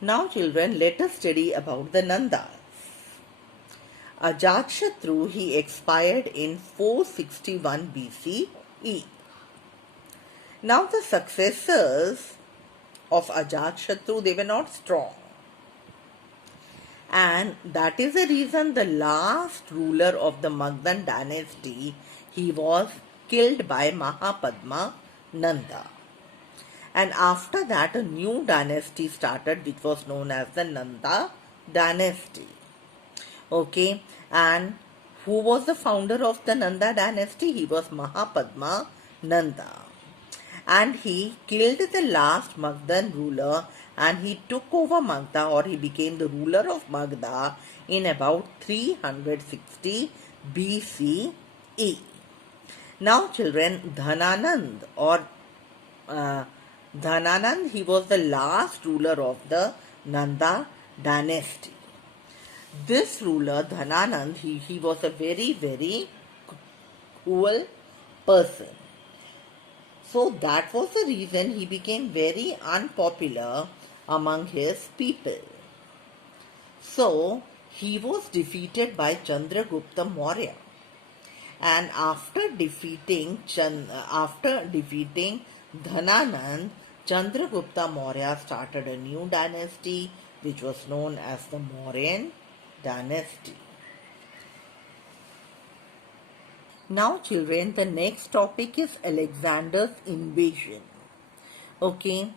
Now children, let us study about the Nandas. Ajatashatru, he expired in 461 BCE. Now the successors of Ajatashatru, they were not strong. And that is the reason the last ruler of the Magadhan dynasty, he was killed by Mahapadma Nanda. And after that, a new dynasty started, which was known as the Nanda dynasty. Okay, and who was the founder of the Nanda dynasty? He was Mahapadma Nanda. And he killed the last Magadhan ruler and he took over Magadha, or he became the ruler of Magadha in about 360 BCE. Now children, Dhananand, he was the last ruler of the Nanda dynasty. This ruler, Dhananand, he was a very, very cruel person. So that was the reason he became very unpopular among his people. So he was defeated by Chandragupta Maurya. And after defeating Dhananand, Chandragupta Maurya started a new dynasty which was known as the Mauryan dynasty. Now children, the next topic is Alexander's invasion. Okay,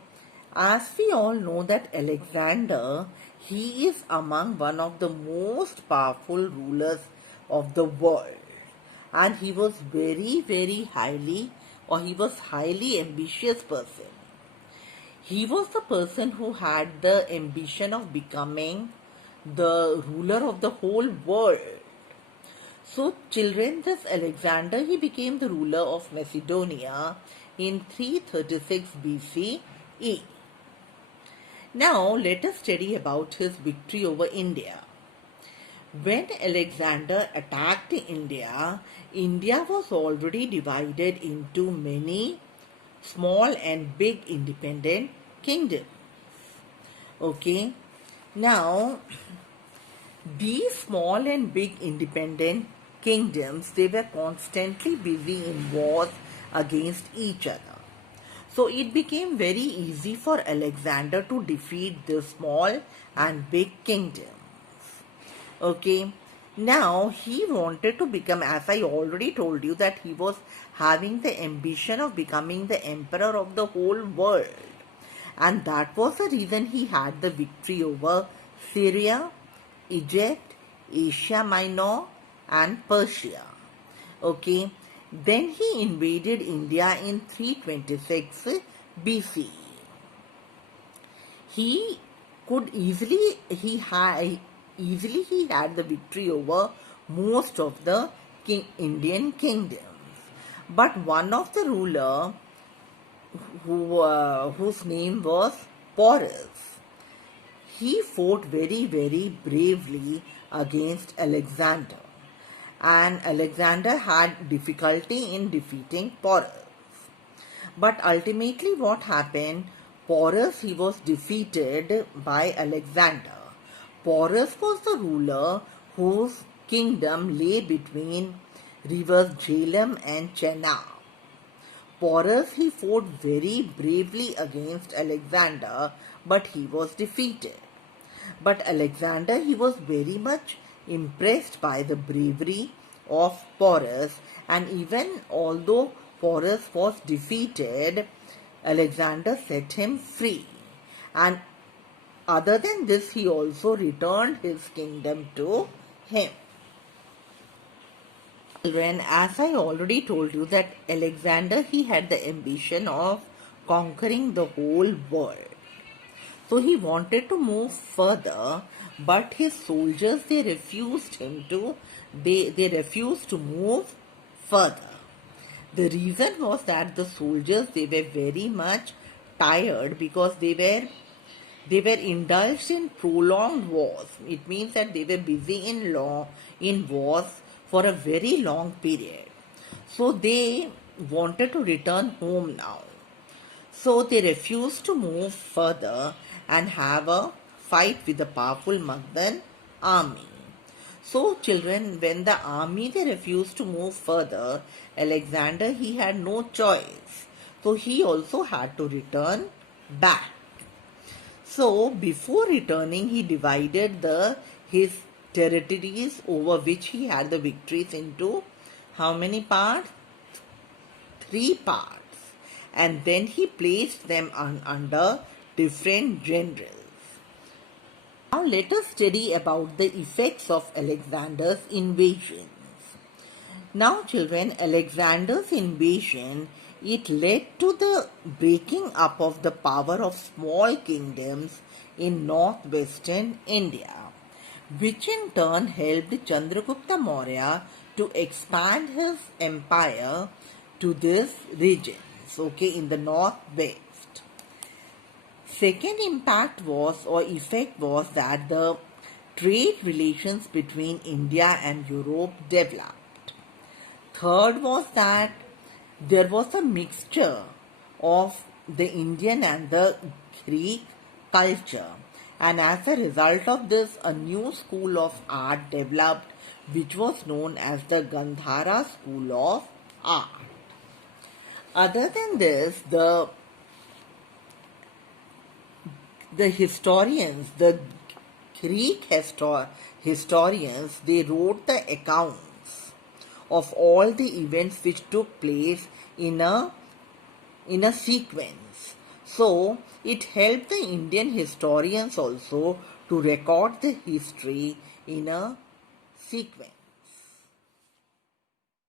as we all know that Alexander, he is among one of the most powerful rulers of the world. And he was highly ambitious person. He was the person who had the ambition of becoming the ruler of the whole world. So children, this Alexander, he became the ruler of Macedonia in 336 BCE. Now let us study about his victory over India. When Alexander attacked India, India was already divided into many small and big independent kingdoms. Okay, now these small and big independent kingdoms, they were constantly busy in wars against each other. So it became very easy for Alexander to defeat the small and big kingdoms. Okay, now he wanted to become, as I already told you, that he was having the ambition of becoming the emperor of the whole world. And that was the reason he had the victory over Syria, Egypt, Asia Minor and Persia. Okay, then he invaded India in 326 BC. He had the victory over most of the Indian kingdoms. But one of the ruler whose name was Porus, he fought very bravely against Alexander. And Alexander had difficulty in defeating Porus. But ultimately what happened, Porus, he was defeated by Alexander. Porus was the ruler whose kingdom lay between rivers Jhelum and Chenab. Porus, he fought very bravely against Alexander, but he was defeated. But Alexander, he was very much impressed by the bravery of Porus, and even although Porus was defeated, Alexander set him free. And other than this, he also returned his kingdom to him. Children, as I already told you that Alexander, he had the ambition of conquering the whole world. So he wanted to move further, but his soldiers, they refused to move further. The reason was that the soldiers, they were very much tired because they were indulged in prolonged wars. It means that they were busy in wars for a very long period. So they wanted to return home now. So they refused to move further and have a fight with the powerful Magadhan army. So children, when the army they refused to move further, Alexander he had no choice. So he also had to return back. So before returning, he divided his territories over which he had the victories into how many parts? 3 parts. And then he placed them under different generals. Now let us study about the effects of Alexander's invasions. Now children, Alexander's invasion, it led to the breaking up of the power of small kingdoms in northwestern India, which in turn helped Chandragupta Maurya to expand his empire to these regions, okay, in the northwest. Second impact was or effect was that the trade relations between India and Europe developed. Third was that there was a mixture of the Indian and the Greek culture, and as a result of this, a new school of art developed which was known as the Gandhara school of art. Other than this, the historians, the Greek historians, they wrote the accounts of all the events which took place in a sequence. So it helped the Indian historians also to record the history in a sequence.